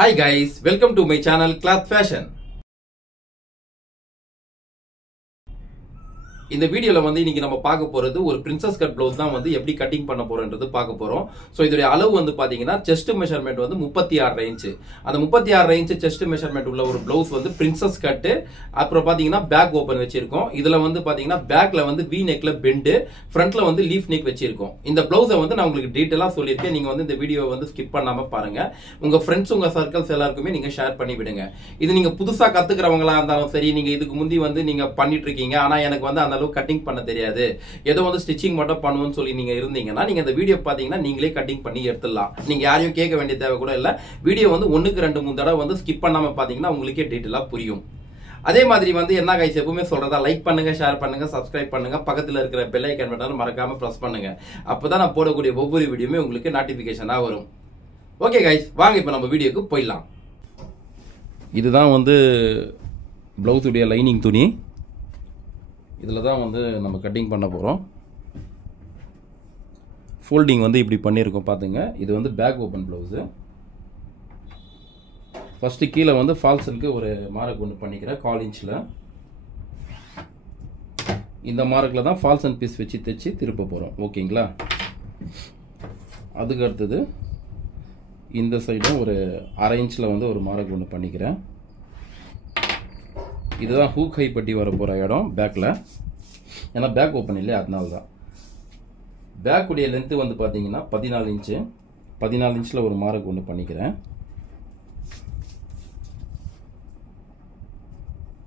Hi guys, welcome to my channel Cloth Fashion. இந்த வீடியோல வந்து இன்னைக்கு நம்ம பார்க்க போறது ஒரு பிரின்சஸ் கட் ப்ளவுஸ் தான் வந்து எப்படி கட்டிங் பண்ண போறோம்ன்றது பார்க்க போறோம். சோ இதோட அளவு வந்து பாத்தீங்கன்னா செஸ்ட் மெஷர்மென்ட் வந்து 36 இன்ச். அந்த 36 இன்ச் செஸ்ட் மெஷர்மென்ட் உள்ள ஒரு ப்ளவுஸ் வந்து பிரின்சஸ் கட். அப்புறம் பாத்தீங்கன்னா பேக் ஓபன் வச்சிருக்கோம். இதுல வந்து பாத்தீங்கன்னா பேக்ல வந்து வி நெக்ல பெண்ட், ஃப்ரண்ட்ல வந்து லீஃப் நெக் வச்சிருக்கோம். இந்த ப்ளவுஸை வந்து நான் உங்களுக்கு டீடைலா சொல்லியிருக்கேன். நீங்க வந்து இந்த வீடியோவை வந்து ஸ்கிப் பண்ணாம பாருங்க. உங்க ஃப்ரெண்ட்ஸ் உங்க சர்க்கிள்ஸ் எல்லாருக்குமே நீங்க ஷேர் பண்ணி விடுங்க. இது நீங்க புதுசா கத்துக்கிறவங்களா இருந்தாலும் சரி, நீங்க இதுக்கு முந்தி வந்து நீங்க பண்ணிட்டு இருக்கீங்க, ஆனா எனக்கு வந்து அந்த அளவு கட்டிங் பண்ண தெரியாது, ஏதோ வந்து ஸ்டிச்சிங் மட்டும் பண்ணுவோம்னு சொல்லி நீங்க இருந்தீங்கன்னா நீங்க இந்த வீடியோ பாத்தீங்கன்னா நீங்களே கட்டிங் பண்ணி எடுத்துடலாம். நீங்க யாரையும் கேட்க வேண்டிய தேவை கூட இல்ல. வீடியோ வந்து 1க்கு 2-3 தடவை வந்து ஸ்கிப் பண்ணாம பாத்தீங்கன்னா உங்களுக்கே டீடைலா புரியும். அதே மாதிரி வந்து என்ன கைஸ் எப்பவுமே சொல்றதா, லைக் பண்ணுங்க, ஷேர் பண்ணுங்க, சப்ஸ்கிரைப் பண்ணுங்க, பக்கத்துல இருக்கிற பெல் ஐகான் பட்டனை மறக்காம பிரஸ் பண்ணுங்க. அப்பதான் நான் போடக்கூடிய ஒவ்வொரு வீடியோமே உங்களுக்கு நோட்டிபிகேஷனா வரும். ஓகே கைஸ், வாங்க இப்ப நம்ம வீடியோக்கு போயிடலாம். இதுதான் வந்து பிளவுஸ் உடைய லைனிங் துணி. இதில் தான் வந்து நம்ம கட்டிங் பண்ண போகிறோம். ஃபோல்டிங் வந்து இப்படி பண்ணியிருக்கோம் பார்த்துங்க. இது வந்து பேக் ஓப்பன் ப்ளவுஸு. ஃபஸ்ட்டு கீழே வந்து ஃபால்ஸுக்கு ஒரு மார்க் ஒன்று பண்ணிக்கிறேன் 1/4 இன்ச்சில். இந்த மார்க்கில் தான் ஃபால்ஸ் அண்ட் பீஸ் வச்சு தைச்சி திருப்ப போகிறோம். ஓகேங்களா? அதுக்கு அடுத்தது இந்த சைடும் ஒரு 1/2 இன்ச்சில் வந்து ஒரு மார்க் ஒன்று பண்ணிக்கிறேன். இதுதான் ஹூக் ஹை பட்டி வர போகிற இடம் பேக்கில். ஏன்னா பேக் ஓப்பன் இல்லையா, அதனால தான். பேக்குடைய லென்த்து வந்து பார்த்தீங்கன்னா 14 இன்ச்சு. 14 இன்ச்சில் ஒரு மார்க் ஒன்று பண்ணிக்கிறேன்.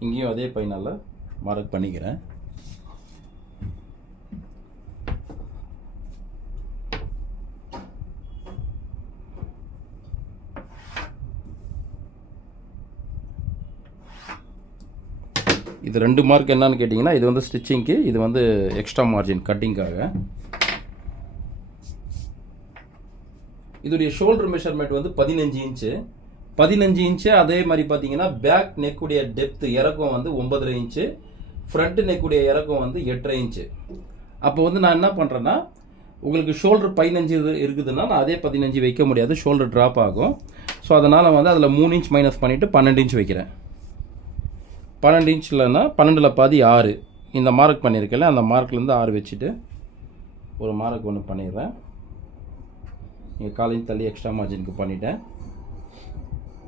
இங்கேயும் அதே பையனால் மார்க் பண்ணிக்கிறேன். இது 2 மார்க் என்னன்னு கேட்டிங்கன்னா, இது வந்து ஸ்டிச்சிங்க்கு, இது வந்து எக்ஸ்ட்ரா மார்ஜின் கட்டிங்காக. இதோடைய ஷோல்டர் மெஷர்மெண்ட் வந்து 15 இன்ச்சு. 15 இன்ச்சு. அதே மாதிரி பார்த்தீங்கன்னா பேக் நெக்குடைய டெப்த் இறக்கம் வந்து 9.5 இன்ச்சு. ஃப்ரண்ட் நெக்குடைய இறக்கம் வந்து 8.5 இன்ச்சு. அப்போ வந்து நான் என்ன பண்ணுறேன்னா, உங்களுக்கு ஷோல்டர் 15 இருக்குதுன்னா நான் அதே 15 வைக்க முடியாது, ஷோல்டர் ட்ராப் ஆகும். ஸோ அதனால் வந்து அதில் 3 இன்ச் மைனஸ் பண்ணிவிட்டு 12 இன்ச் வைக்கிறேன். 12 இன்ச்லன்னா 12ல் பாதி 6. இந்த மார்க் பண்ணியிருக்கல, அந்த மார்க்லேருந்து 6 வச்சுட்டு ஒரு மார்க் ஒன்று பண்ணிடுறேன். இங்கே 1/4 இன்ச் தள்ளி எக்ஸ்ட்ரா மார்ஜினுக்கு பண்ணிட்டேன்.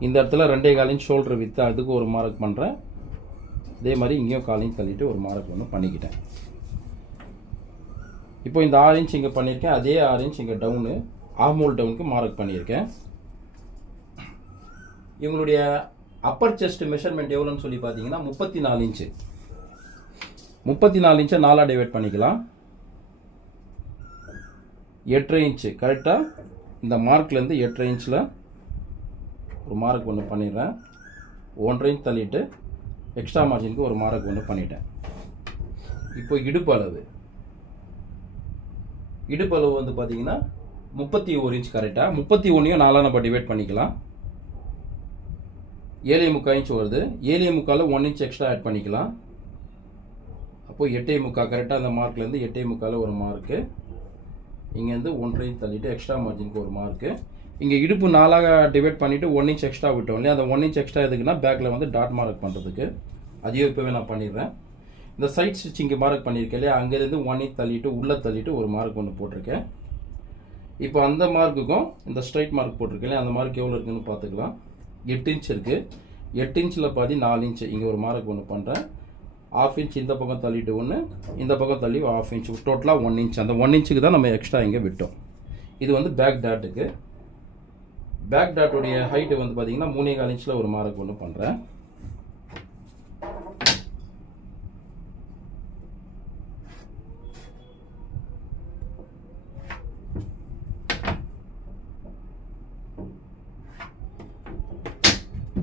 இந்த இடத்துல 2.25 இன்ச் ஷோல்டர் வித்து அதுக்கு ஒரு மார்க் பண்ணுறேன். அதே மாதிரி இங்கேயும் 1/4 இன்ச் தள்ளிட்டு ஒரு மார்க் ஒன்று பண்ணிக்கிட்டேன். இப்போ இந்த 6 இன்ச் இங்கே பண்ணியிருக்கேன். அதே 6 இன்ச் இங்கே டவுனு ஆர்மோல் டவுனுக்கு மார்க் பண்ணியிருக்கேன். இவங்களுடைய அப்பர் செஸ்ட் மெஷர்மெண்ட் எவ்வளோன்னு சொல்லி பார்த்தீங்கன்னா 34 இன்ச்சு. 34 இன்ச்சை 4ஆக டிவைட் பண்ணிக்கலாம். 8.5 இன்ச்சு கரெக்டாக இந்த மார்க்லேருந்து 8.5 இன்ச்சில் ஒரு மார்க் ஒன்று பண்ணிடுறேன். 1.5 இன்ச் தள்ளிட்டு எக்ஸ்ட்ரா மார்ஜினுக்கு ஒரு மார்க் ஒன்று பண்ணிட்டேன். இப்போ இடுப்பு அளவு வந்து பார்த்தீங்கன்னா 31 இன்ச் கரெக்டாக. 31ஐயும் 4ஆக நம்ம டிவைட் பண்ணிக்கலாம். 7.25 இன்ச் வருது. 7.25 1 இன்ச் எக்ஸ்ட்ரா ஆட் பண்ணிக்கலாம். அப்போ 8.25 கரெக்டாக அந்த மார்க்லேருந்து 8.25 ஒரு மார்க்கு. இங்கேருந்து 1.5 இன்ச் தள்ளிட்டு எக்ஸ்ட்ரா மார்ஜினுக்கு ஒரு மார்க்கு. இங்கே இடுப்பு 4ஆக டிவைட் பண்ணிவிட்டு 1 இன்ச் எக்ஸ்ட்ரா விட்டோம் இல்லையா, அந்த 1 இன்ச் எக்ஸ்ட்ரா எதுக்குன்னா பேக்கில் வந்து டாட் மார்க் பண்ணுறதுக்கு. அதையும் இப்போவே நான் பண்ணிடுறேன். இந்த சைட் ஸ்டிச்சிங்கு மார்க் பண்ணியிருக்கேன் இல்லையா, அங்கேருந்து 1 இன்ச் தள்ளிட்டு உள்ளே தள்ளிட்டு ஒரு மார்க் ஒன்று போட்டிருக்கேன். இப்போ அந்த மார்க்குக்கும் இந்த ஸ்ட்ரைட் மார்க் போட்டிருக்கேன் இல்லையா, அந்த மார்க் எவ்வளோ இருக்குன்னு பார்த்துக்கலாம். 8 இன்ச் இருக்குது. 8 இன்ச்சில் பாதி 4 இன்ச்சு. இங்கே ஒரு மார்க் ஒன்று பண்ணுறேன். 1/2 இன்ச் இந்த பக்கம் தள்ளிட்டு ஒன்று, இந்த பக்கம் தள்ளி 1/2 இன்ச், டோட்டலாக 1 இன்ச். அந்த 1 இன்ச்சுக்கு தான் நம்ம எக்ஸ்ட்ரா இங்கே விட்டோம். இது வந்து பேக் டாட்டுக்கு. பேக் டாட்டுடைய ஹைட்டு வந்து பார்த்தீங்கன்னா 3.25 இன்ச்சில் ஒரு மார்க் ஒன்று பண்ணுறேன்.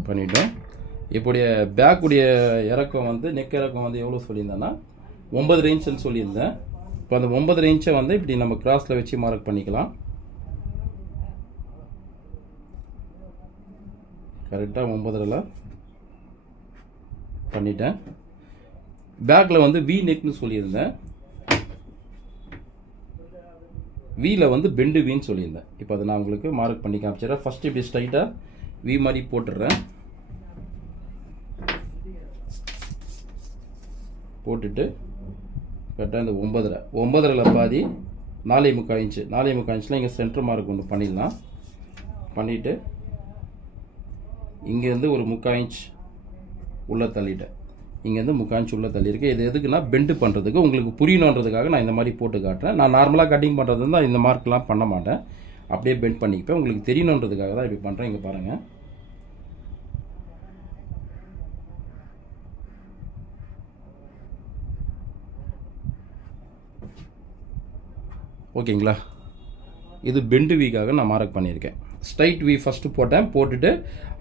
பண்ணிட்டோம். இப்போடைய பேக்குடைய இறக்கம் வந்து நெக் இறக்கம் வந்து எவ்வளோ சொல்லியிருந்தேன்னா 9.5 இன்ச்சுன்னு சொல்லியிருந்தேன். இப்போ அந்த 9.5 இன்ச்சை வந்து இப்படி நம்ம கிராஸில் வச்சு மார்க் பண்ணிக்கலாம். கரெக்டாக 9.5ல் பண்ணிட்டேன். பேக்கில் வந்து வி நெக்னு சொல்லியிருந்தேன். வியில் வந்து பெண்டு வின்னு சொல்லியிருந்தேன். இப்போ அதை நான் உங்களுக்கு மார்க் பண்ணி காமிச்சிடறேன். ஃபஸ்ட்டு இப்படி ஸ்ட்ரைட்டாக வி மாதிரி போட்டுடுறேன். போட்டுட்டு கரெக்டாக இந்த 9.5 பாதி 4.25 இன்ச்சு 4.25 இன்ச்சில் இங்கே சென்டர் மார்க் ஒன்று பண்ணிடலாம். பண்ணிவிட்டு இங்கேருந்து ஒரு 3/4 இன்ச் உள்ளே தள்ளிட்டேன். இங்கேருந்து 3/4 இன்ச் உள்ளே தள்ளியிருக்கேன். இது எதுக்குன்னா பெண்டு பண்ணுறதுக்கு, உங்களுக்கு புரியணுன்றதுக்காக நான் இந்த மாதிரி போட்டு காட்டுறேன். நான் நார்மலாக கட்டிங் பண்ணுறது இருந்தால் இந்த மார்க்லாம் பண்ண மாட்டேன், அப்படியே பெண்ட் பண்ணிப்பேன். உங்களுக்கு தெரியணுன்றதுக்காக தான் இப்படி பண்ணுறேன். இங்கே பாருங்கள். ஓகேங்களா? இது பெண்டு வீக்காக நான் மார்க் பண்ணியிருக்கேன். ஸ்ட்ரைட் வி ஃபஸ்ட்டு போட்டேன். போட்டுட்டு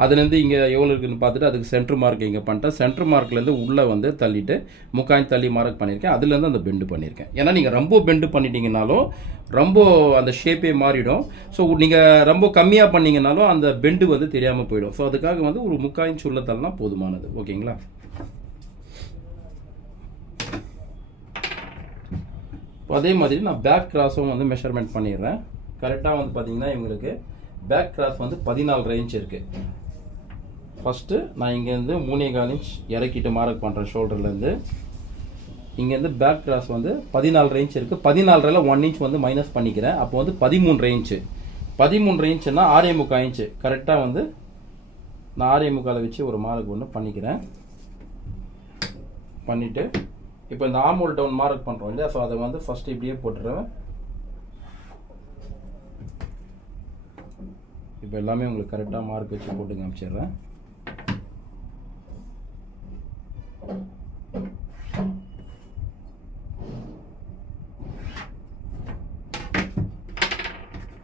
அதுலேருந்து இங்கே எவ்வளோ இருக்குதுன்னு பார்த்துட்டு அதுக்கு சென்டர் மார்க் இங்கே பண்ணிட்டேன். சென்டர் மார்க்லேருந்து உள்ளே வந்து தள்ளிட்டு 3/4 இன்ச் தள்ளி மார்க் பண்ணியிருக்கேன். அதுலேருந்து அந்த பெண்டு பண்ணியிருக்கேன். ஏன்னா நீங்கள் ரொம்ப பெண்டு பண்ணிட்டீங்கனாலும் ரொம்ப அந்த ஷேப்பே மாறிடும். ஸோ நீங்கள் ரொம்ப கம்மியாக பண்ணிங்கனாலும் அந்த பெண்டு வந்து தெரியாமல் போயிடும். ஸோ அதுக்காக வந்து ஒரு 3/4 இன்ச் உள்ள தள்ளினா போதுமானது. ஓகேங்களா? அதே மாதிரி நான் பேக் கிராஸும் வந்து மெஷர்மெண்ட் பண்ணிடுறேன். கரெக்டாக வந்து பார்த்தீங்கன்னா இவங்களுக்கு பேக் கிராஸ் வந்து 14 இன்ச் இருக்குது. ஃபஸ்ட்டு நான் இங்கேருந்து 3.25 இன்ச் இறக்கிட்டு மார்க் பண்ணுறேன். ஷோல்டர்லேருந்து இங்கேருந்து பேக் கிராஸ் வந்து 14 இன்ச் இருக்குது. 14ல் 1 இன்ச் வந்து மைனஸ் பண்ணிக்கிறேன். அப்போ வந்து 13 இன்ச்சு. 13 இன்ச்சுன்னா 6.25 இன்ச்சு. கரெக்டாக வந்து நான் 6.25 வச்சு ஒரு மார்க் ஒன்று பண்ணிக்கிறேன். பண்ணிவிட்டு இப்போ இந்த ஆர்ம் ஹோல் டவுன் மார்க் பண்ணுறோம் இல்லையா? ஸோ அதை வந்து ஃபஸ்ட்டு இப்படியே போட்டுருவேன். இப்போ எல்லாமே உங்களுக்கு கரெக்டாக மார்க் வச்சு போட்டு காமிச்சிடுறேன்.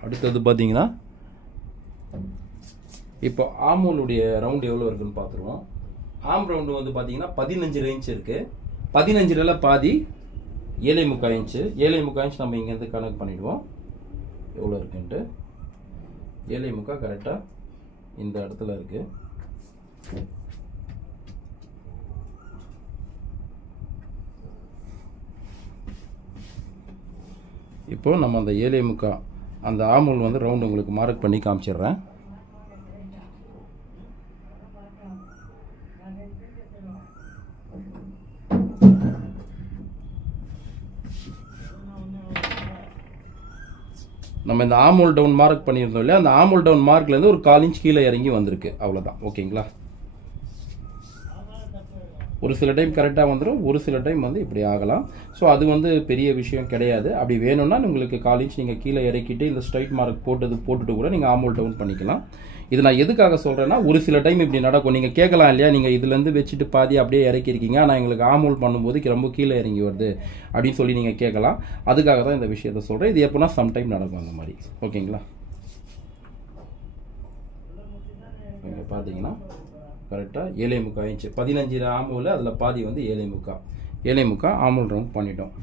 அடுத்தது பார்த்தீங்கன்னா இப்போ ஆர்ம் ஹோலுடைய ரவுண்டு எவ்வளோ இருக்குன்னு பார்த்துருவோம். ஆர்ம் ரவுண்டு வந்து பார்த்தீங்கன்னா 15 இன்ச் இருக்குது. 15ல் பாதி 7.25 இன்ச்சு. 7.25 இன்ச் நம்ம இங்கேருந்து கனெக்ட் பண்ணிவிடுவோம் எவ்வளோ இருக்குன்ட்டு. 7.25 கரெக்டாக இந்த இடத்துல இருக்குது. இப்போ நம்ம அந்த 7.25 அந்த ஆர்ம் ஹோல் வந்து ரவுண்டு உங்களுக்கு மார்க் பண்ணி காமிச்சிடுறேன். நம்ம இந்த ஆர்ம் ஹோல் டவுன் மார்க் பண்ணியிருந்தோம் இல்லையா? அந்த ஆர்ம் ஹோல் டவுன் மார்க்லேருந்து ஒரு 1/4 இன்ச் கீழே இறங்கி வந்திருக்கு. அவ்வளோதான். ஓகேங்களா? ஒரு சில டைம் கரெக்டாக வந்துடும், ஒரு சில டைம் வந்து இப்படி ஆகலாம். ஸோ அது வந்து பெரிய விஷயம் கிடையாது. அப்படி வேணும்னா உங்களுக்கு 1/4 இன்ச் நீங்கள் கீழே இறக்கிட்டு இந்த ஸ்ட்ரைட் மார்க் போட்டுட்டு கூட நீங்கள் ஆர்ம் ஹோல் டவுன் பண்ணிக்கலாம். இது நான் எதுக்காக சொல்கிறேன்னா, ஒரு சில டைம் இப்படி நடக்கும். நீங்கள் கேட்கலாம் இல்லையா, நீங்கள் இதுலேருந்து வச்சுட்டு பாதி அப்படியே இறக்கிருக்கீங்க, ஆனால் எங்களுக்கு ஆர்ம் ஹோல் பண்ணும்போது ரொம்ப கீழே இறங்கி வருது அப்படின்னு சொல்லி நீங்கள் கேட்கலாம். அதுக்காக தான் இந்த விஷயத்த சொல்கிறேன். இது எப்போனா சம்டைம் நடக்கும் அந்த மாதிரி. ஓகேங்களா? இங்கே பார்த்தீங்கன்னா கரெக்டாக 7.25 இன்ச்சு 15 ஆர்ம் ஹோல், அதில் பாதி வந்து 7.25 ஆர்ம் ஹோல் ரவுண்ட் பண்ணிட்டோம்.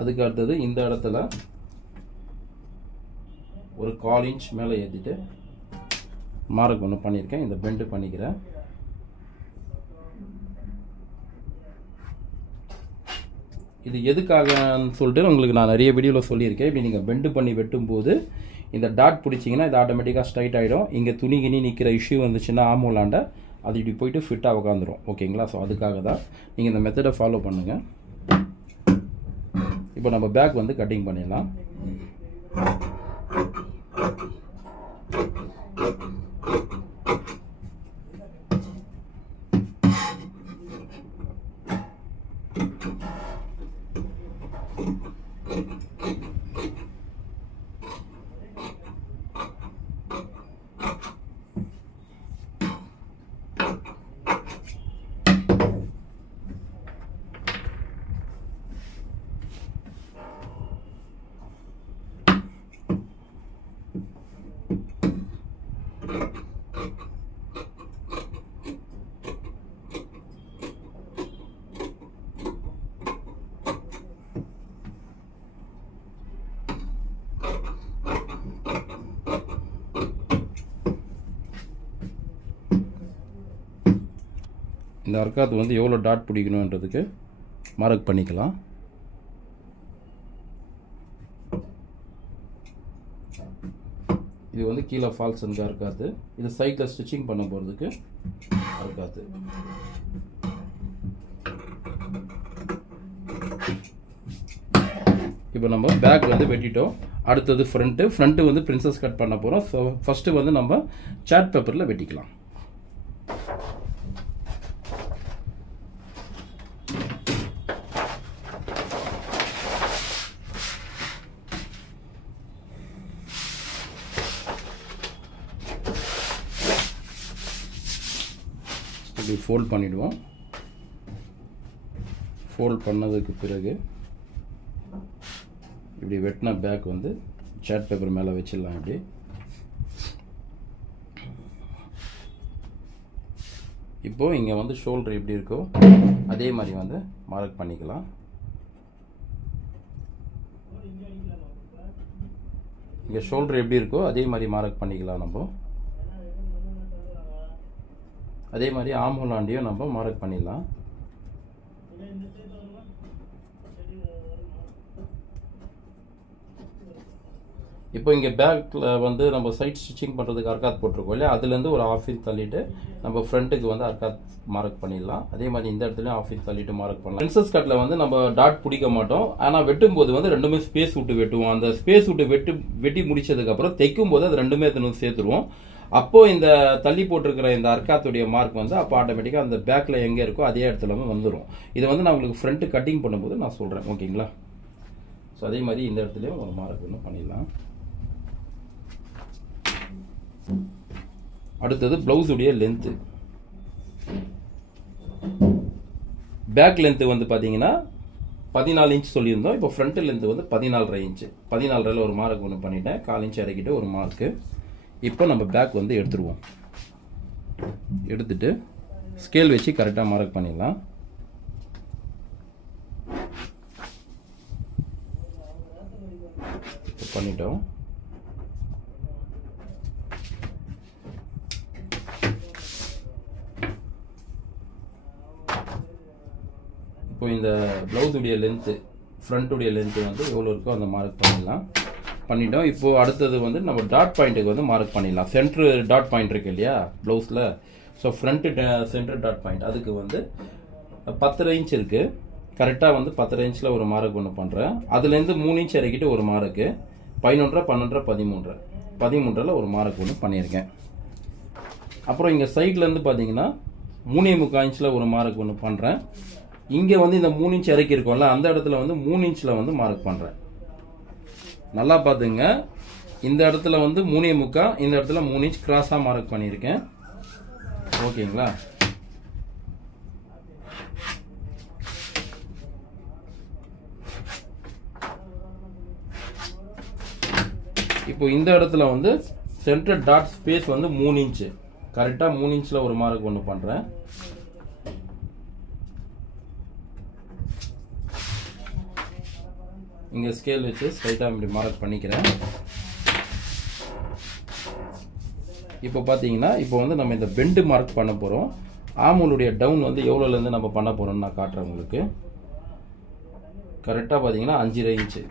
அதுக்கு அடுத்தது இந்த இடத்துல ஒரு 1/4 இன்ச் மேலே ஏற்றிட்டு மார்க் ஒன்று பண்ணியிருக்கேன். இந்த பெண்டு பண்ணிக்கிறேன். இது எதுக்காகன்னு சொல்லிட்டு உங்களுக்கு நான் நிறைய வீடியோவில் சொல்லியிருக்கேன். இப்படி நீங்கள் பெண்டு பண்ணி வெட்டும்போது இந்த டாட் பிடிச்சிங்கன்னா இது ஆட்டோமேட்டிக்காக ஸ்ட்ரைட் ஆகிடும். இங்கே துணி கிணி நிற்கிற இஷ்யூ வந்துச்சுன்னா ஆர்ம் ஹோலாண்ட அது இப்படி போயிட்டு ஃபிட்டாக உட்காந்துரும். ஓகேங்களா? ஸோ அதுக்காக தான் நீங்கள் இந்த மெத்தடை ஃபாலோ பண்ணுங்கள். இப்போ நம்ம பேக் வந்து கட்டிங் பண்ணிடலாம். இந்த அர்க்காத் வந்து எவ்வளோ டாட் பிடிக்கணுன்றதுக்கு மார்க் பண்ணிக்கலாம். இது வந்து கீழே ஃபால்ஸ் அங்கே இருக்காது. இது சைடில் ஸ்டிச்சிங் பண்ண போகிறதுக்கு இருக்காது. இப்போ நம்ம பேக் வந்து வெட்டிட்டோம். அடுத்தது ஃப்ரண்ட்டு வந்து பிரின்சஸ் கட் பண்ண போகிறோம். ஸோ ஃபஸ்ட்டு வந்து நம்ம சார்ட் பேப்பரில் வெட்டிக்கலாம். இப்படி ஃபோல்ட் பண்ணிவிடுவோம். ஃபோல்ட் பண்ணதுக்கு பிறகு இப்படி வெட்டின பேக் வந்து சார்ட் பேப்பர் மேலே வச்சிடலாம். இப்படி இப்போது இங்கே வந்து ஷோல்டர் எப்படி இருக்கோ அதே மாதிரி வந்து மார்க் பண்ணிக்கலாம். இங்கே ஷோல்டர் எப்படி இருக்கோ அதே மாதிரி மார்க் பண்ணிக்கலாம். நம்ம அதே மாதிரி ஆம் ஹோலாண்டையும் நம்ம மார்க் பண்ணிடலாம். இப்போ இங்கே பேக்கில் வந்து நம்ம சைட் ஸ்டிச்சிங் பண்ணுறதுக்கு அர்க்காத் போட்டிருக்கோம் இல்லையா, அதுலேருந்து ஒரு ½ இன்ச் தள்ளிட்டு நம்ம ஃப்ரண்ட்டுக்கு வந்து அர்க்காத் மார்க் பண்ணிடலாம். அதே மாதிரி இந்த இடத்துலையும் ½ இன்ச் தள்ளிட்டு மார்க் பண்ணலாம். பிரின்சஸ் கட்டில் வந்து நம்ம டாட் பிடிக்க மாட்டோம். ஆனால் வெட்டும் போது வந்து ரெண்டுமே ஸ்பேஸ் விட்டு வெட்டுவோம். அந்த ஸ்பேஸ் விட்டு வெட்டி முடிச்சதுக்கப்புறம் தைக்கும் போது அது ரெண்டுமே சேர்த்துருவோம். அப்போது இந்த தள்ளி போட்டிருக்கிற இந்த அர்க்காத்துடைய மார்க் வந்து அப்போ ஆட்டோமேட்டிக்காக அந்த பேக்கில் எங்கே இருக்கோ அதே இடத்துல வந்துடும். இதை வந்து நான் உங்களுக்கு ஃப்ரண்ட்டு கட்டிங் பண்ணும்போது நான் சொல்கிறேன். ஓகேங்களா? ஸோ அதே மாதிரி இந்த இடத்துலையும் ஒரு மார்க் ஒன்று பண்ணிடலாம். அடுத்தது பிளவுஸுடைய லென்த்து. பேக் லென்த்து வந்து பார்த்தீங்கன்னா 14 இன்ச் சொல்லியிருந்தோம். இப்போ ஃப்ரண்ட் லென்த்து வந்து 14.5 இன்ச்சு. 14.5 ஒரு மார்க் ஒன்று பண்ணிட்டேன். 1/4 இன்ச் இறக்கிட்டு ஒரு மார்க்கு. இப்போ நம்ம பேக் வந்து எடுத்துருவோம். எடுத்துட்டு ஸ்கேல் வச்சு கரெக்டாக மார்க் பண்ணிடலாம். பண்ணிட்டோம். இப்போ இந்த ப்ளவுஸுடைய லென்த்து ஃப்ரண்ட்டுடைய லென்த்து வந்து எவ்வளோ இருக்கோ அந்த மார்க் பண்ணிட்டோம். இப்போது அடுத்தது வந்து நம்ம டாட் பாயிண்ட்டுக்கு வந்து மார்க் பண்ணிடலாம். சென்ட்ரு டாட் பாயிண்ட் இருக்கு இல்லையா ப்ளவுஸில். So front centre dot point அதுக்கு வந்து 10.5 இன்ச் இருக்குது. கரெக்டாக வந்து 10.5 இன்ச்சில் ஒரு மார்க் ஒன்று பண்ணுறேன். அதுலேருந்து 3 இன்ச் இறக்கிட்டு ஒரு மார்க்கு 11.5, 12.5, 13. 13 ஒரு மார்க் ஒன்று பண்ணியிருக்கேன். அப்புறம் இங்கே சைட்லேருந்து பார்த்தீங்கன்னா 3.25 இன்ச்சில் ஒரு மார்க் ஒன்று பண்ணுறேன். இங்கே வந்து இந்த 3 இன்ச் இறக்கி இருக்கோம்ல அந்த இடத்துல வந்து 3 இன்ச்சில் வந்து மார்க் பண்ணுறேன். நல்லா பார்த்துங்க. இந்த இடத்துல வந்து 3.25, இந்த இடத்துல 3 இன்ச் கிராஸாக மார்க் பண்ணியிருக்கேன். ஓகேங்களா? இப்போ இந்த இடத்துல வந்து சென்டர் டாட் ஸ்பேஸ் வந்து 3 இன்ச்சு. கரெக்டாக 3 இன்ச்சில் ஒரு மார்க் ஒன்று பண்ணுறேன். இங்கே ஸ்கேல் வச்சு ஸ்ட்ரைட்டாக இப்படி மார்க் பண்ணிக்கிறேன். இப்போ பார்த்தீங்கன்னா இப்போ வந்து நம்ம இந்த பெண்டு மார்க் பண்ண போகிறோம். ஆமூலுடைய டவுன் வந்து எவ்வளோலேருந்து நம்ம பண்ண போகிறோம்னு நான் காட்டுறேன் உங்களுக்கு. கரெக்டாக பார்த்தீங்கன்னா 5.5 இன்ச்சு.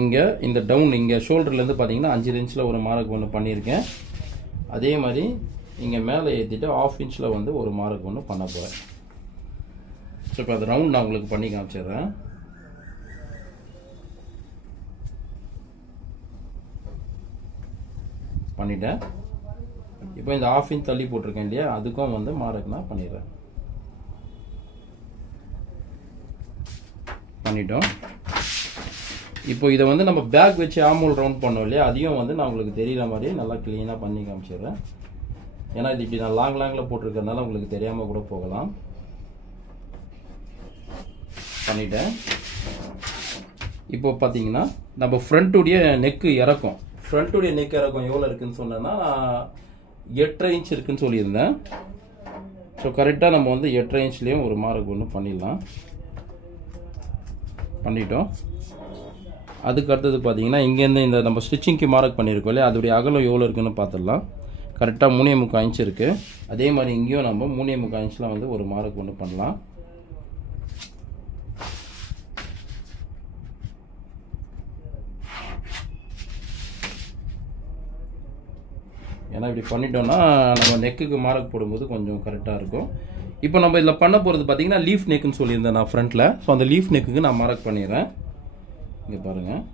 இங்கே இந்த டவுன் இங்கே ஷோல்டர்லேருந்து பார்த்தீங்கன்னா 5 இன்ச்சில் ஒரு மார்க் ஒன்று பண்ணியிருக்கேன். அதே மாதிரி இங்கே மேலே ஏற்றிட்டு ½ இன்ச்சில் வந்து ஒரு மார்க் ஒன்று பண்ண போகிறேன். ஸோ இப்போ அது ரவுண்ட் நான் உங்களுக்கு பண்ணி காமிச்சிடுறேன். பண்ணிட்டேன். இப்போ இந்த ½ இன்ச் தள்ளி போட்டிருக்கேன் இல்லையா அதுக்கும் வந்து மார்க் நான் பண்ணிடுறேன். பண்ணிட்டோம். இப்போ இதை வந்து நம்ம பேக் வச்சு ஆமூல் ரவுண்ட் பண்ணோம் இல்லையா அதையும் வந்து நான் உங்களுக்கு தெரிகிற மாதிரி நல்லா க்ளீனாக பண்ணி காமிச்சிடுறேன். ஏன்னா இது இப்படி நான் லாங்கில் போட்டிருக்கிறதுனால உங்களுக்கு தெரியாமல் கூட போகலாம். பண்ணிட்டேன். இப்போ பார்த்தீங்கன்னா நம்ம ஃப்ரண்ட்டுடைய நெக்கு இறக்கம் எவ்வளோ இருக்குன்னு சொன்னேன்னா 8.5 இன்ச் இருக்குன்னு சொல்லியிருந்தேன். ஸோ கரெக்டாக நம்ம வந்து 8.5 இன்ச்லேயும் ஒரு மார்க் ஒன்று பண்ணிட்டோம். அதுக்கு அடுத்தது பார்த்தீங்கன்னா இங்கேருந்து இந்த நம்ம ஸ்டிச்சிங்க்கு மார்க் பண்ணியிருக்கோம் இல்லையா அதோடைய அகலம் எவ்வளோ இருக்குன்னு பார்த்துடலாம். கரெக்டாக 3.25 இன்ச் இருக்குது. அதே மாதிரி இங்கேயும் நம்ம 3.25 இன்ச்சில் வந்து ஒரு மார்க் ஒன்று பண்ணலாம். ஏன்னா இப்படி பண்ணிட்டோம்னா நம்ம நெக்குக்கு மார்க் போடும்போது கொஞ்சம் கரெக்டாக இருக்கும். இப்போ நம்ம இதில் பண்ண போகிறது பார்த்தீங்கன்னா லீஃப் நெக்குன்னு சொல்லியிருந்தேன் நான் ஃப்ரண்ட்டில். ஸோ அந்த லீஃப் நெக்குக்கு நான் மார்க் பண்ணிடுறேன். இங்கே பாருங்கள்.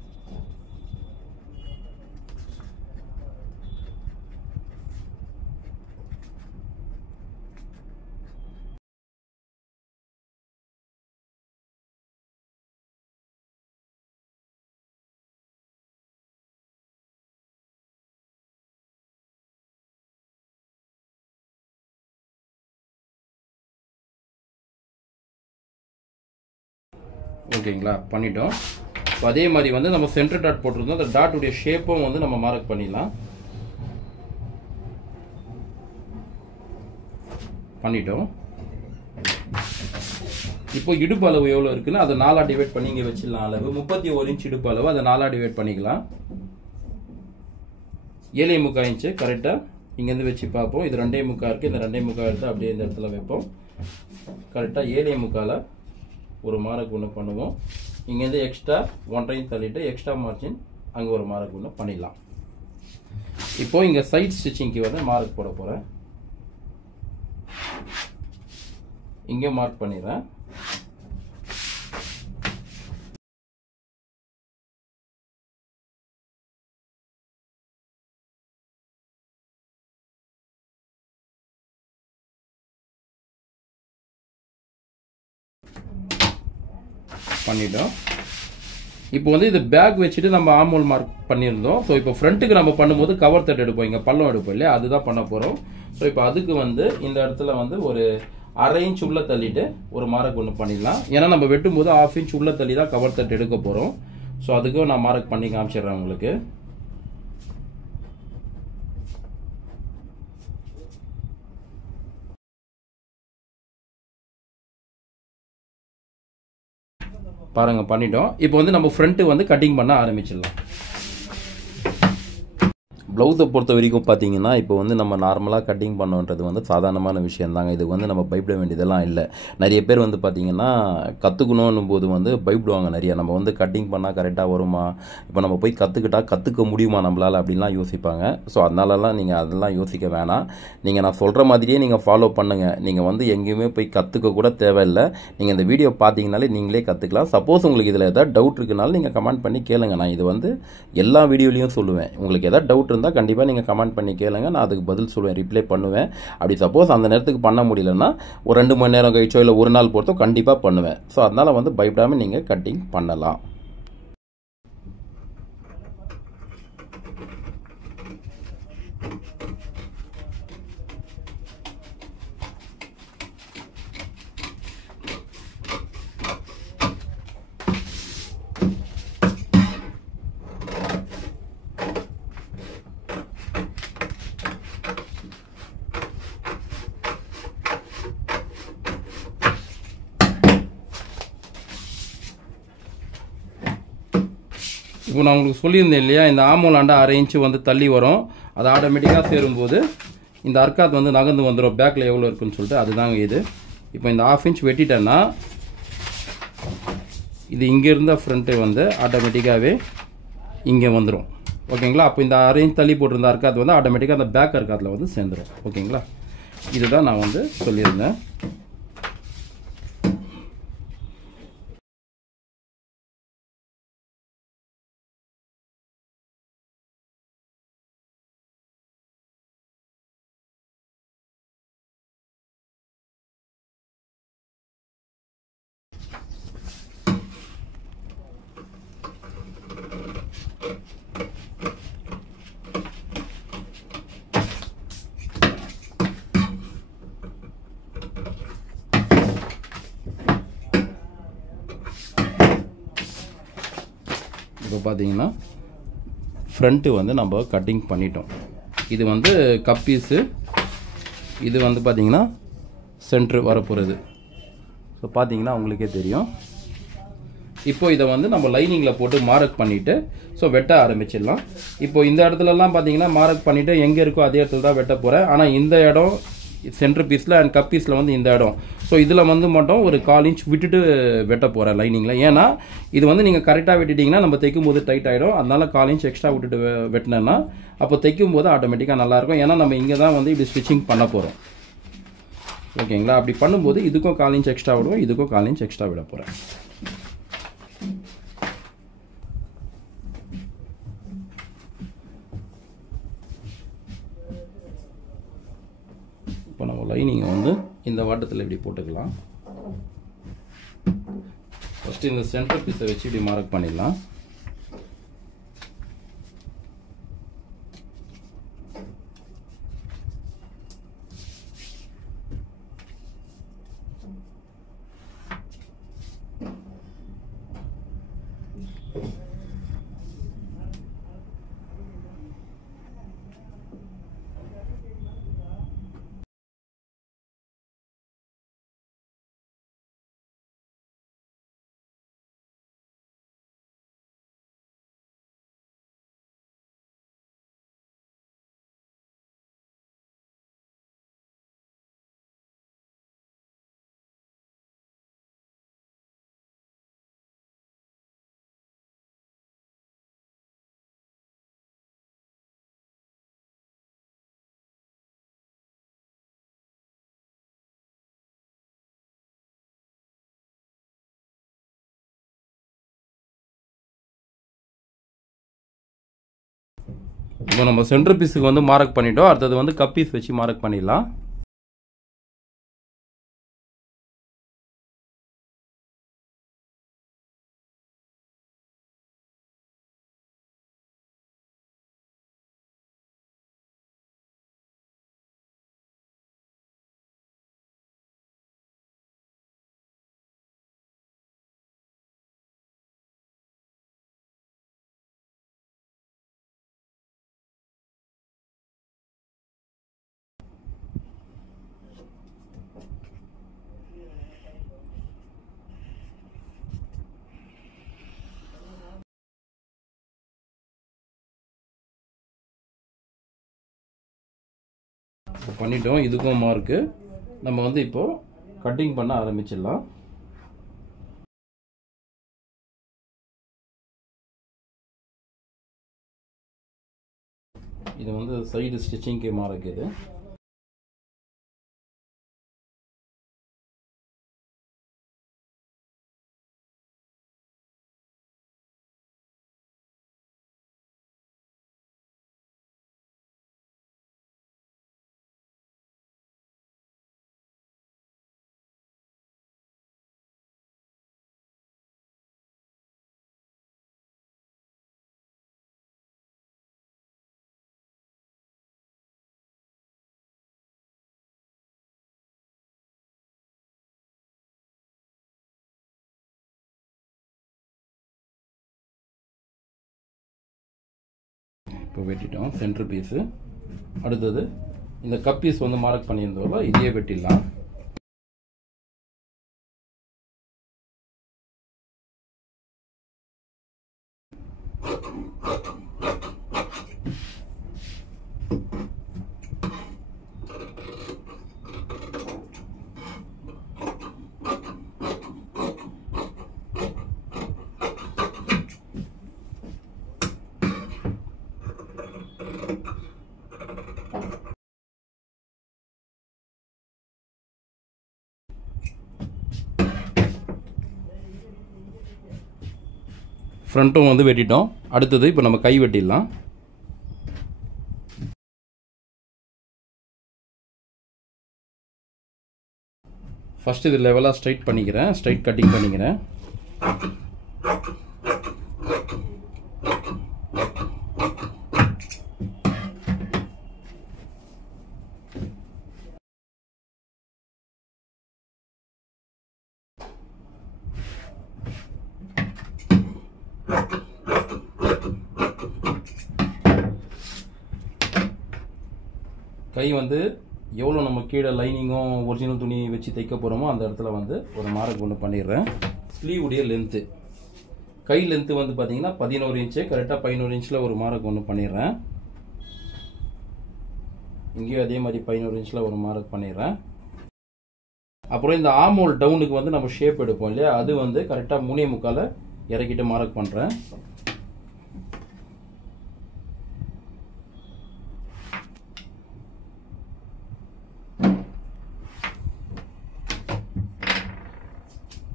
ஓகேங்களா, பண்ணிட்டோம். இப்போ அதே மாதிரி வந்து நம்ம சென்டர் டாட் போட்டிருந்தோம். அந்த டாட்டுடைய ஷேப்பும் வந்து நம்ம மார்க் பண்ணிடலாம். பண்ணிட்டோம். இப்போ இடுப்பு அளவு எவ்வளோ இருக்குன்னு அதை 4 டிவைட் பண்ணி இங்கே வச்சிடலாம். அளவு 31 இன்ச் இடுப்பு அளவு, அதை 4 டிவைட் பண்ணிக்கலாம். 7.25 இன்ச்சு கரெக்டாக இங்கேருந்து வச்சு பார்ப்போம். இது 2.25 இருக்குது. இந்த 2.25 எடுத்து அப்படியே இந்த இடத்துல வைப்போம். கரெக்டாக 7.25 ஒரு மார்க் ஒன்று பண்ணுவோம். இங்கேருந்து எக்ஸ்ட்ரா 1.5 தள்ளிட்டு எக்ஸ்ட்ரா மார்ஜின் அங்கே ஒரு மார்க் ஒன்று பண்ணிடலாம். இப்போ இங்கே சைட் ஸ்டிச்சிங்க்கு வந்து மார்க் போட போகிறேன். இங்கே மார்க் பண்ணிடுறேன். பண்ணிட்டோம். இப்போ வந்து இது பேக் வச்சுட்டு நம்ம ஆமோல் மார்க் பண்ணியிருந்தோம். ஸோ இப்போ ஃப்ரண்ட்டுக்கு நம்ம பண்ணும்போது கவர் தட் எடுப்போம், இங்கே பள்ளம் எடுப்போம் இல்லையா, அதுதான் பண்ண போகிறோம். ஸோ இப்போ அதுக்கு வந்து இந்த இடத்துல வந்து ஒரு 1/2 இன்ச் உள்ள தள்ளிட்டு ஒரு மார்க் ஒன்று பண்ணிடலாம். ஏன்னா நம்ம வெட்டும்போது 1/2 இன்ச் உள்ள தள்ளி தான் கவர் தட் எடுக்க போகிறோம். ஸோ அதுக்கும் நான் மார்க் பண்ணி காமிச்சிடுறேன் உங்களுக்கு. பாருங்க பண்ணிட்டோம். இப்போ வந்து நம்ம ஃப்ரண்ட் வந்து கட்டிங் பண்ண ஆரம்பிச்சிடலாம். ப்ளவுஸை பொறுத்த வரைக்கும் பார்த்தீங்கன்னா இப்போ வந்து நம்ம நார்மலாக கட்டிங் பண்ணுன்றது வந்து சாதாரணமான விஷயம் தாங்க. இது வந்து நம்ம பயப்பட வேண்டியதெல்லாம் இல்லை. நிறைய பேர் வந்து பார்த்தீங்கன்னா கற்றுக்கணும் போது வந்து பயப்படுவாங்க நிறையா. நம்ம வந்து கட்டிங் பண்ணால் கரெக்டாக வருமா, இப்போ நம்ம போய் கற்றுக்க முடியுமா நம்மளால் அப்படின்லாம் யோசிப்பாங்க. ஸோ அதனாலலாம் நீங்கள் அதெல்லாம் யோசிக்க வேணாம். நீங்கள் நான் சொல்கிற மாதிரியே நீங்கள் ஃபாலோ பண்ணுங்கள். நீங்கள் வந்து எங்கேயுமே போய் கற்றுக்க கூட தேவையில்லை. நீங்கள் இந்த வீடியோ பார்த்தீங்கனாலே நீங்களே கற்றுக்கலாம். சப்போஸ் உங்களுக்கு இதில் ஏதாவது டவுட் இருக்குனாலும் நீங்கள் கமெண்ட் பண்ணி கேளுங்க. நான் இது வந்து எல்லா வீடியோலையும் சொல்லுவேன். உங்களுக்கு ஏதாவது டவுட் இருந்தால் கண்டிப்பாக நீங்கள் கமெண்ட் பண்ணி கேளுங்க. நான் அதுக்கு பதில் சொல்லுவேன், ரிப்ளை பண்ணுவேன். அப்படி சப்போஸ் அந்த நேரத்துக்கு பண்ண முடியலன்னா ஒரு 2 மணி நேரம் கழிச்சோ இல்லை ஒரு நாள் பொறுத்தோ கண்டிப்பாக பண்ணுவேன். ஸோ அதனால் வந்து பயப்படாமல் நீங்கள் கட்டிங் பண்ணலாம். இப்போ நான் உங்களுக்கு சொல்லியிருந்தேன் இல்லையா, இந்த ஆமோலாண்டா 1/2 இன்ச்சு வந்து தள்ளி வரும். அது ஆட்டோமேட்டிக்காக சேரும்போது இந்த அர்க்காத் வந்து நகர்ந்து வந்துடும். பேக்கில் எவ்வளோ இருக்குன்னு சொல்லிட்டு அதுதாங்க இது. இப்போ இந்த 1/2 இன்ச் வெட்டிட்டேன்னா இது இங்கே இருந்த ஃப்ரண்ட்டு வந்து ஆட்டோமேட்டிக்காகவே இங்கே வந்துடும். ஓகேங்களா. அப்போ இந்த 1/2 இன்ச் தள்ளி போட்டிருந்த அர்க்காத் வந்து ஆட்டோமேட்டிக்காக அந்த பேக் அர்க்காத்தில் வந்து சேர்ந்துடும். ஓகேங்களா. இதுதான் நான் வந்து சொல்லியிருந்தேன். இப்போ பார்த்தீங்கன்னா ஃப்ரண்ட்டு வந்து நம்ம கட்டிங் பண்ணிட்டோம். இது வந்து கப் பீஸு, இது வந்து பார்த்தீங்கன்னா சென்ட்ரு வரப்போகிறது. ஸோ பார்த்தீங்கன்னா உங்களுக்கே தெரியும். இப்போ இதை வந்து நம்ம லைனிங்கில் போட்டு மார்க் பண்ணிவிட்டு ஸோ வெட்ட ஆரம்பிச்சிடலாம். இப்போ இந்த இடத்துலலாம் பார்த்தீங்கன்னா மார்க் பண்ணிவிட்டு எங்கே இருக்கோ அதே இடத்துல தான் வெட்ட போகிறேன். ஆனால் இந்த இடம் சென்டர் பீஸில் அண்ட் கப் பீஸில் வந்து இந்த இடம். ஸோ இதில் வந்து மட்டும் ஒரு 1/4 இன்ச் விட்டுட்டு வெட்ட போகிறேன் லைனிங்கில். ஏன்னா இது வந்து நீங்கள் கரெக்டாக வெட்டிட்டிங்கன்னா நம்ம தைக்கும் போது டைட் ஆகிடும். அதனால 1/4 இன்ச் எக்ஸ்ட்ரா விட்டுட்டு வெட்டினேன்னா அப்போ தைக்கும் போது ஆட்டோமேட்டிக்காக நல்லாயிருக்கும். ஏன்னா நம்ம இங்கே தான் வந்து இப்படி ஸ்டிச்சிங் பண்ண போகிறோம். ஓகேங்களா? அப்படி பண்ணும்போது இதுக்கும் 1/4 இன்ச் எக்ஸ்ட்ரா விடுவோம், இதுக்கும் 1/4 இன்ச் எக்ஸ்ட்ரா விட போகிறேன். இப்போ நம்ம லைனிங்கை வந்து இந்த வாட்டத்தில் இப்படி போட்டுக்கலாம். ஃபஸ்ட்டு இந்த சென்டர் பீஸை வச்சு இப்படி மார்க் பண்ணிடலாம். இப்போ நம்ம சென்டர் பீஸுக்கு வந்து மார்க் பண்ணிட்டோம். அடுத்தது வந்து கப் பீஸ் வச்சு மார்க் பண்ணிடலாம். பண்ணிட்டோம். இதுக்கும் மார்க்கு நம்ம வந்து இப்போ கட்டிங் பண்ண ஆரம்பிச்சிடலாம். இது வந்து சைடு ஸ்டிச்சிங்க்கு மார்க். இது இப்போ வெட்டிட்டோம் சென்டர் பீஸு. அடுத்தது இந்த கப் பீஸ் வந்து மார்க் பண்ணியிருந்தோம்ல, இதையே வெட்டிடலாம். ஃப்ரண்ட்டும் வந்து வெட்டிட்டோம். அடுத்தது இப்போ நம்ம கை வெட்டிடலாம். ஃபர்ஸ்ட் இது லெவலாக ஸ்ட்ரைட் பண்ணிக்கிறேன், ஸ்ட்ரைட் கட்டிங் பண்ணிக்கிறேன். கை வந்து எவ்வளோ நம்ம கீழே லைனிங்கும் ஒரிஜினல் துணி வச்சு தைக்க போகிறோமோ அந்த இடத்துல வந்து ஒரு மார்க் ஒன்று பண்ணிடுறேன். ஸ்லீவ் உடைய லென்த்து, கை லென்த்து வந்து பார்த்தீங்கன்னா 11 இன்ச்சு, கரெக்டாக 11 இன்ச்சில் ஒரு மார்க் ஒன்று பண்ணிடுறேன். இங்கேயும் அதே மாதிரி 11 இன்ச்சில் ஒரு மார்க் பண்ணிடுறேன். அப்புறம் இந்த ஆமோல் டவுனுக்கு வந்து நம்ம ஷேப் எடுப்போம் இல்லையா, அது வந்து கரெக்டாக 3.25 இறக்கிட்டு மார்க் பண்ணுறேன்.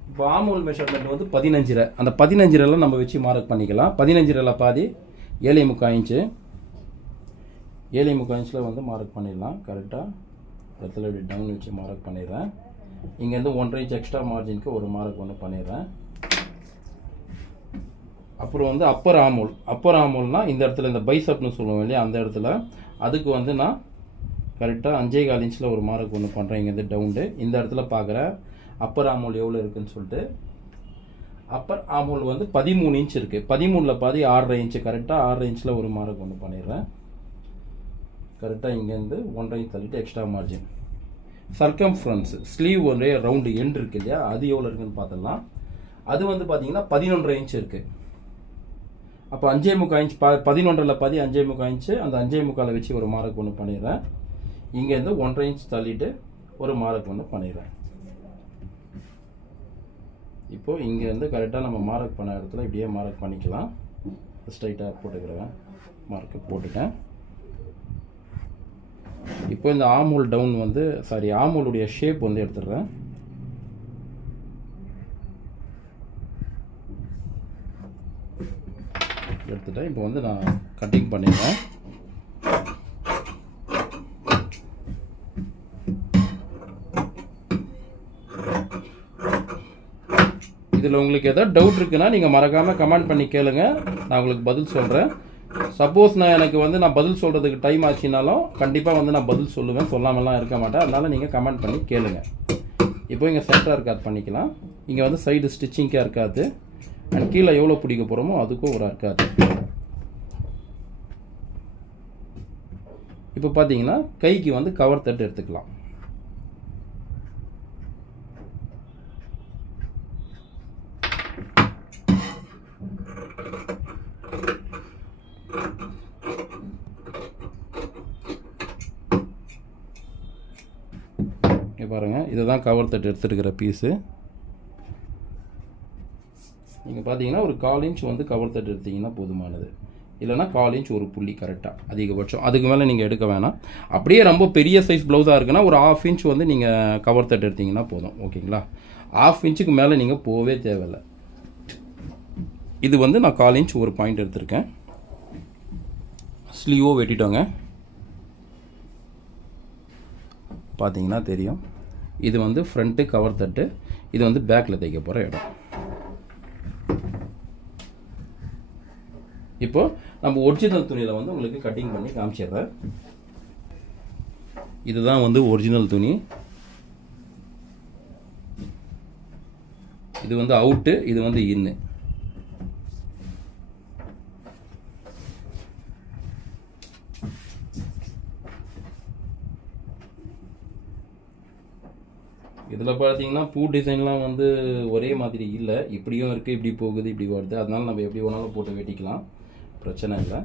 இப்போ ஆமோல் மெஷர்மெண்ட் வந்து 15 அந்த 15 நம்ம வச்சு மார்க் பண்ணிக்கலாம். 15 பாதி 7.25 இன்ச்சு, 7.25 இன்ச்சில் வந்து மார்க் பண்ணிடலாம். கரெக்டாக இடத்துல இப்படி டவுன் வச்சு மார்க் பண்ணிடுறேன். இங்கேருந்து 1.5 இன்ச் எக்ஸ்ட்ரா மார்ஜினுக்கு ஒரு மார்க் ஒன்று பண்ணிடுறேன். அப்புறம் வந்து அப்பர் ஆமோல்னால் இந்த இடத்துல இந்த பைசப்னு சொல்லுவோம் இல்லையா, அந்த இடத்துல அதுக்கு வந்து நான் கரெக்டாக 5.25 இன்ச்சில் ஒரு மார்க் ஒன்று பண்ணுறேன். இங்கேருந்து டவுண்டு இந்த இடத்துல பார்க்குறேன் அப்பர் ஆமோல் எவ்வளோ இருக்குன்னு சொல்லிட்டு. அப்பர் ஆமோல் வந்து 13 இன்ச் இருக்குது. 13 பாதி 6.5 இன்ச்சு, கரெக்டாக 6.5 இன்ச்சில் ஒரு மார்க் ஒன்று பண்ணிடுறேன். கரெக்டாக இங்கேருந்து 1.5 இன்ச் தள்ளிட்டு எக்ஸ்ட்ரா மார்ஜின். சர்க்கம்ஃபரன்ஸ் ஸ்லீவ் ஒரே ரவுண்டு எண்ட் இருக்கு இல்லையா, அது எவ்வளோ இருக்குன்னு பார்த்துடலாம். அது வந்து பார்த்தீங்கன்னா 11.5 இன்ச் இருக்குது. அப்போ 5.25 இன்ச் 11 பாதி 5.25 இன்ச்சு, அந்த 5.25 வச்சு ஒரு மார்க் ஒன்று பண்ணிடுறேன். இங்கேருந்து 1.5 இன்ச் தள்ளிட்டு ஒரு மார்க் ஒன்று பண்ணிடுறேன். இப்போது இங்கேருந்து கரெக்டாக நம்ம மார்க் பண்ண இடத்துல இப்படியே மார்க் பண்ணிக்கலாம். ஸ்ட்ரைட்டாக போட்டுக்கிறேன், மார்க்கு போட்டுட்டேன். இப்போ இந்த ஆமோல் டவுன் வந்து ஆமோலுடைய ஷேப் வந்து எடுத்துடுறேன். எடுத்துட்டேன். இப்போ வந்து நான் கட்டிங் பண்ணிடுறேன். இதில் உங்களுக்கு எதாவது டவுட் இருக்குன்னா நீங்கள் மறக்காமல் கமெண்ட் பண்ணி கேளுங்க, நான் உங்களுக்கு பதில் சொல்கிறேன். சப்போஸ் நான் பதில் சொல்கிறதுக்கு டைம் ஆச்சுனாலும் கண்டிப்பாக வந்து நான் பதில் சொல்லுவேன், சொல்லாமலாம் இருக்க மாட்டேன். அதனால் நீங்கள் கமெண்ட் பண்ணி கேளுங்க. இப்போ இங்கே சென்டராக இருக்காது பண்ணிக்கலாம். இங்கே வந்து சைடு ஸ்டிச்சிங்காக இருக்காது, அண்ட் கீழே எவ்வளோ பிடிக்க போகிறோமோ அதுக்கும் ஒரு இருக்காது. இப்போ பார்த்தீங்கன்னா கைக்கு வந்து கவர் தட்டு எடுத்துக்கலாம். பாருங்க, இதுதான் கவர் தட்டு எடுத்துருக்கிற பீஸு. நீங்கள் பார்த்தீங்கன்னா ஒரு 1/4 இன்ச் வந்து கவர் தட்டு எடுத்தீங்கன்னா போதுமானது. இல்லைனா 1/4 இன்ச் ஒரு புள்ளி கரெக்டாக அதிகபட்சம், அதுக்கு மேலே நீங்கள் எடுக்க வேணாம். அப்படியே ரொம்ப பெரிய சைஸ் ப்ளவுஸாக இருக்குன்னா ஒரு 1/2 இன்ச் வந்து நீங்கள் கவர் தட்டு எடுத்தீங்கன்னா போதும். ஓகேங்களா, 1/2 இன்ச்சுக்கு மேலே நீங்கள் போகவே தேவையில்லை. இது வந்து நான் 1/4 இன்ச் ஒரு பாயிண்ட் எடுத்திருக்கேன். ஸ்லீவோ வெட்டிட்டோங்க, பார்த்தீங்கன்னா தெரியும். இது வந்து ஃப்ரண்ட்டு கவர் தட்டு, இது வந்து பேக்கில் தைக்க போகிற இடம். இப்போ நம்ம ஒரிஜினல் துணியில் வந்து உங்களுக்கு கட்டிங் பண்ணி காமிச்சிடுறேன். இதுதான் வந்து ஒரிஜினல் துணி. இது வந்து அவுட்டு, இது வந்து இன்னு. இதில் பார்த்தீங்கன்னா பூ டிசைன்லாம் வந்து ஒரே மாதிரி இல்லை, இப்படியும் இருக்குது, இப்படி போகுது, இப்படி வருது. அதனால நம்ம எப்படி வேணாலும் போட்டு வெட்டிக்கலாம், பிரச்சனை இல்லை.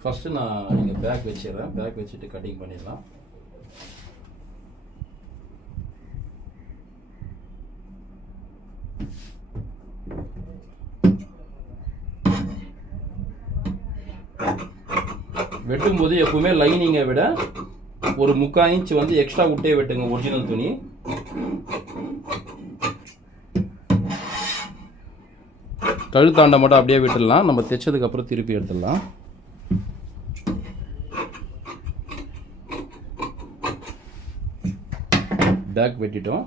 ஃபஸ்ட்டு நான் இங்கே பேக் வச்சிடுறேன். பேக் வச்சுட்டு கட்டிங் பண்ணிடலாம். வெட்டும்போது எப்பவுமே லைனிங்கை விட ஒரு 3/4 இன்ச் வந்து எக்ஸ்ட்ரா விட்டே வெட்டுங்க ஒரிஜினல் துணி. கழுத்தாண்டை மட்டும் அப்படியே விட்டுடலாம், நம்ம தைச்சதுக்கு அப்புறம் திருப்பி எடுத்துடலாம். பேக் வெட்டிட்டோம்.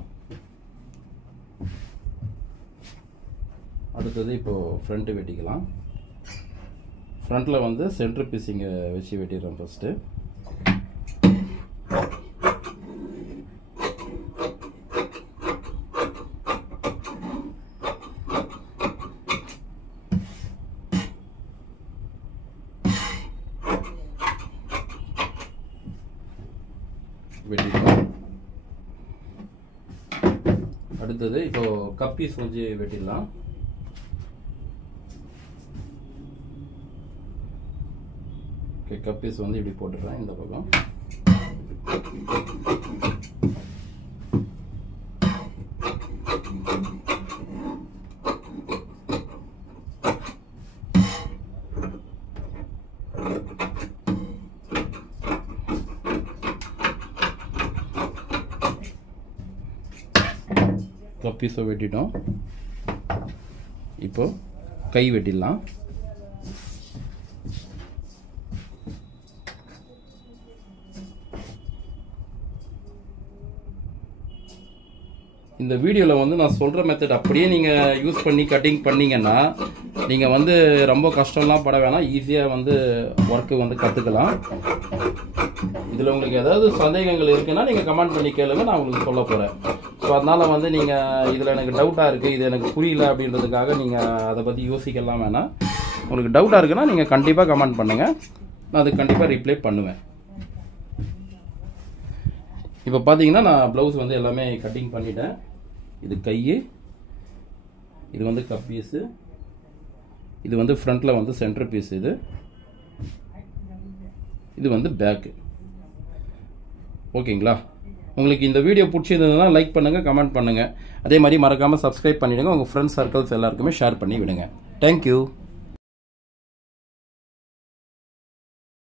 அடுத்தது இப்போ ஃப்ரண்ட் வெட்டிக்கலாம். ஃப்ரண்ட்டில் வந்து சென்டர் பீஸிங்கை வச்சு வெட்டிடுறோம் ஃபஸ்ட்டு. வெட்டிடுறோம். அடுத்தது இப்போ கப் பீஸ் வச்சு வெட்டிடலாம். ஓகே, கப் பீஸ் வந்து இப்படி போட்டுடுறேன் இந்த பக்கம். கப் பீஸை வெட்டிட்டோம். இப்போ கை வெட்டிடலாம். இந்த வீடியோவில் வந்து நான் சொல்கிற மெத்தட் அப்படியே நீங்கள் யூஸ் பண்ணி கட்டிங் பண்ணிங்கன்னா நீங்கள் வந்து ரொம்ப கஷ்டம்லாம் பட வேணாம், ஈஸியாக வந்து ஒர்க்கு வந்து கற்றுக்கலாம். இதில் உங்களுக்கு ஏதாவது சந்தேகங்கள் இருக்குன்னா நீங்கள் கமெண்ட் பண்ணி கேளுங்க, நான் உங்களுக்கு சொல்ல போகிறேன். ஸோ அதனால் வந்து நீங்கள் இதில் எனக்கு டவுட்டாக இருக்குது, இது எனக்கு புரியல அப்படின்றதுக்காக நீங்கள் அதை பற்றி யோசிக்கலாம் வேணாம். உங்களுக்கு டவுட்டாக இருக்குன்னா நீங்கள் கண்டிப்பாக கமெண்ட் பண்ணுங்கள், நான் அதுக்கு கண்டிப்பாக ரிப்ளை பண்ணுவேன். இப்போ பார்த்தீங்கன்னா நான் ப்ளவுஸ் வந்து எல்லாமே கட்டிங் பண்ணிட்டேன். இது கை, இது வந்து கப் பீஸு, இது வந்து ஃப்ரண்ட்டில் வந்து சென்டர் பீஸ், இது வந்து பேக்கு. ஓகேங்களா? உங்களுக்கு இந்த வீடியோ பிடிச்சிருந்ததுன்னா லைக் பண்ணுங்கள், கமெண்ட் பண்ணுங்கள். அதே மாதிரி மறக்காமல் சப்ஸ்கிரைப் பண்ணிவிடுங்க. உங்கள் ஃப்ரெண்ட்ஸ் சர்க்கிள்ஸ் எல்லாருக்குமே ஷேர் பண்ணி விடுங்க. தேங்க்யூ.